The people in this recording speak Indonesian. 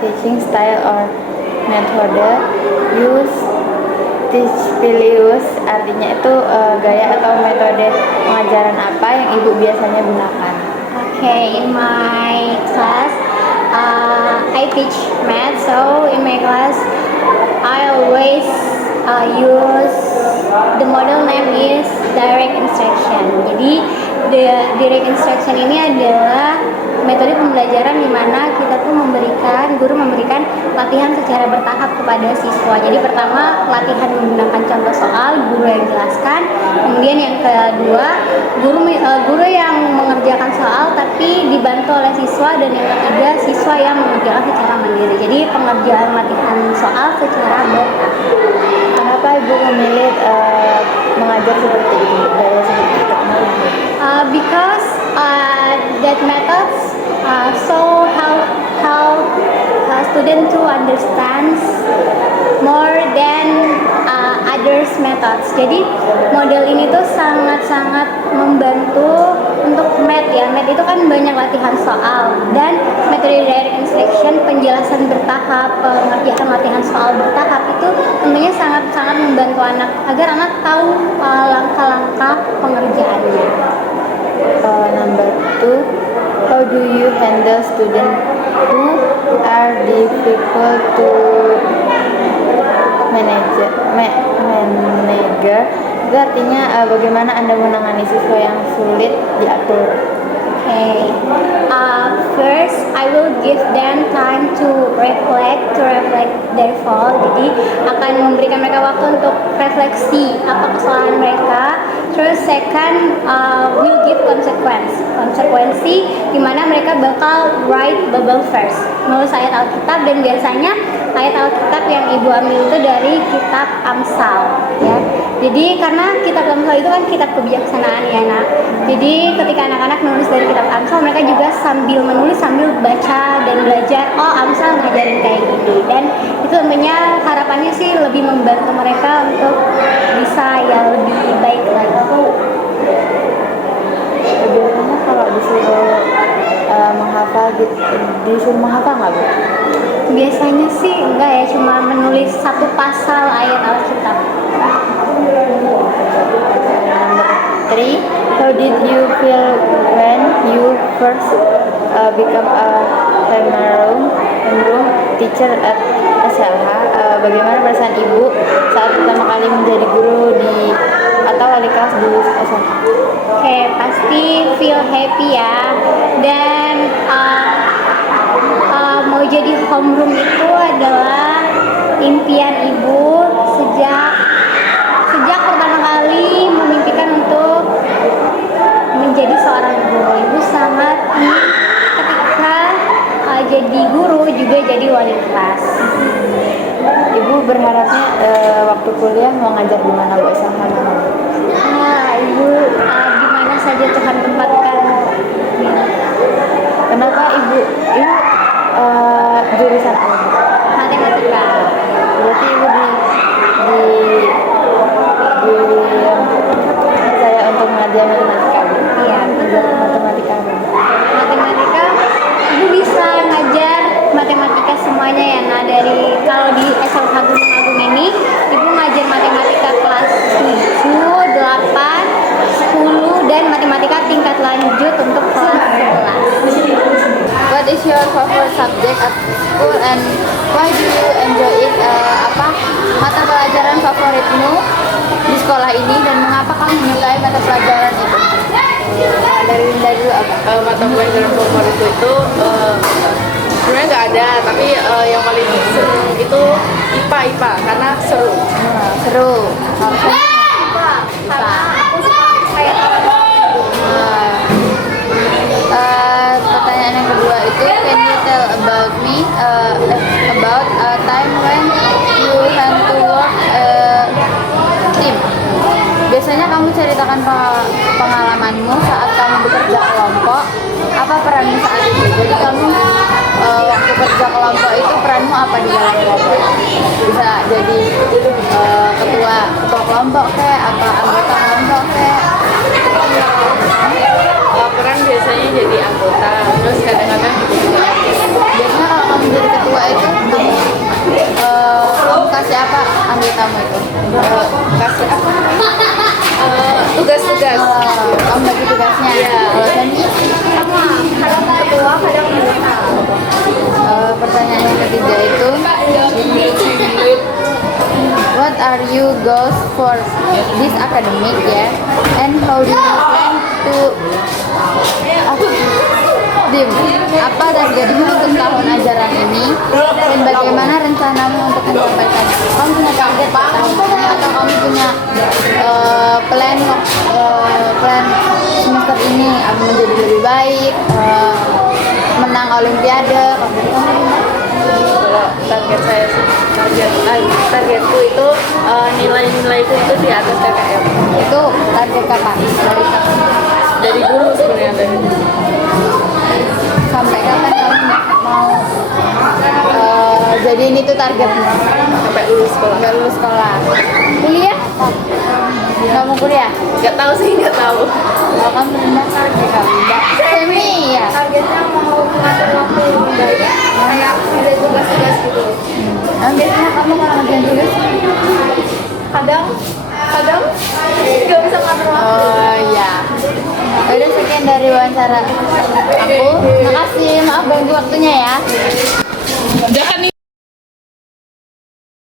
teaching style or method use teach pilih use, artinya itu gaya atau metode pengajaran apa yang ibu biasanya gunakan? Okay, in my class, I teach math. So in my class, I always use the model name is direct instruction. Jadi direct instruction ini adalah metode pembelajaran di mana kita tuh guru memberikan latihan secara bertahap kepada siswa. Jadi pertama latihan menggunakan contoh soal, guru yang jelaskan. Kemudian yang kedua, guru yang mengerjakan soal tapi dibantu oleh siswa, dan yang ketiga siswa yang mengerjakan secara mandiri. Jadi pengerjaan latihan soal secara bertahap. Kenapa ibu memilih mengajar seperti ini, gaya seperti itu? Because that methods so help student to understand more than others methods. Jadi model ini tuh sangat-sangat membantu untuk math ya. Math itu kan banyak latihan soal, dan metode direct instruction, penjelasan bertahap, pengerjaan latihan soal bertahap itu tentunya sangat-sangat membantu anak agar anak tahu langkah-langkah pengerjaannya. Number 2, how do you handle students who are difficult to manage? Itu artinya bagaimana Anda menangani siswa yang sulit diatur? Okay. First, I will give them time to reflect their fault. Jadi akan memberikan mereka waktu untuk refleksi apa kesalahan mereka. Terus second, will give konsekuensi di mana mereka bakal write Bible verse, menulis ayat Alkitab, dan biasanya ayat Alkitab yang ibu ambil itu dari kitab Amsal ya. Jadi karena kitab Amsal itu kan kitab kebijaksanaan ya nak. Jadi ketika anak-anak menulis dari kitab Amsal, mereka juga sambil menulis sambil baca dan belajar, oh Amsal ngajarin kayak gini, dan itu tentunya harapannya sih lebih membantu mereka untuk bisa ya lebih baik lagi. Biasanya kalau disuruh menghafal gitu, disuruh menghafal nggak Bu? Biasanya sih enggak ya, cuma menulis satu pasal ayat Alkitab. Number 3, how did you feel when you first become a homeroom teacher at SLH? Bagaimana perasaan ibu saat pertama kali menjadi guru atau wali kelas di SLH? Oke, pasti feel happy ya. Dan mau jadi homeroom itu adalah impian ibu sejak pertama kali memimpikan untuk menjadi seorang guru. Ibu sangat ingin ketika jadi guru juga jadi wali kelas. Ibu berharapnya waktu kuliah mau ngajar di mana Bu? SLH mana? Ibu di mana saja Tuhan tempatkan. Kenapa ibu jurusan apa Bu? Matematika. Berarti ibu saya untuk mengajar matematika Bu? Iya, Mengajar matematika Bu? Matematika, ibu bisa ngajar matematika semuanya ya. Nah, dari kalau di SLH Gunung Agung ini, ibu ngajar matematika kelas 7, 8, 10, dan matematika tingkat lanjut untuk kelas 11. What is your favorite subject at school and why do you enjoy it? Apa mata pelajaran favoritmu di sekolah ini dan mengapa kamu menyukai mata pelajaran itu? Dari Linda dulu apa? Mata pelajaran favoritku itu sebenarnya nggak ada, tapi yang paling seru itu IPA karena seru. Seru. Karena aku suka kayak Pertanyaan yang kedua itu, can you tell about me about a time when you have to work team? Biasanya kamu ceritakan pengalamanmu saat kamu bekerja kelompok. Apa peranmu saat itu? Jadi kamu waktu kerja kelompok itu peranmu apa di dalam kelompok? Bisa jadi ketua kelompok kayak apa, anggota kelompok kayak? Peran biasanya jadi anggota, terus kadang-kadang juga Biasanya kalau kamu menjadi ketua itu kamu kasih apa anggotanya itu? Kasih apa? Tugas-tugas. Kamu bagi tugasnya. Iya. Alasannya? Sama, kadang ketua, kadang anggota. Pertanyaan yang ketiga itu, what are you goals for this academic year and how do you plan to Dim, apa targetmu untuk tahun ajaran ini dan bagaimana rencanamu untuk mencapaikannya? Kamu punya target tahun ini atau kamu punya plan plan semester ini akan menjadi lebih baik, menang olimpiade, Kalau target saya sih, targetku itu nilai-nilaiku itu di atas KKM. itu target kapan? Dari kapan? Dari dulu sebenarnya dari dulu. Sampai kapan kamu mau jadi ini tuh targetmu? Sampai lulus sekolah. Nggak lulus sekolah. Kuliah? Nggak mau kuliah? Nggak tahu sih, nggak tahu. Kalau kamu rendah, nggak semi ya. Targetnya mau mengatur waktu lebih baik, kayak ada tugas-tugas gitu. Biasanya kamu kalau ngerjain tugas? Kadang nggak bisa ngatur waktu. Oh iya. Udah sekian dari wawancara aku. Makasih, maaf ganggu waktunya ya. Jangan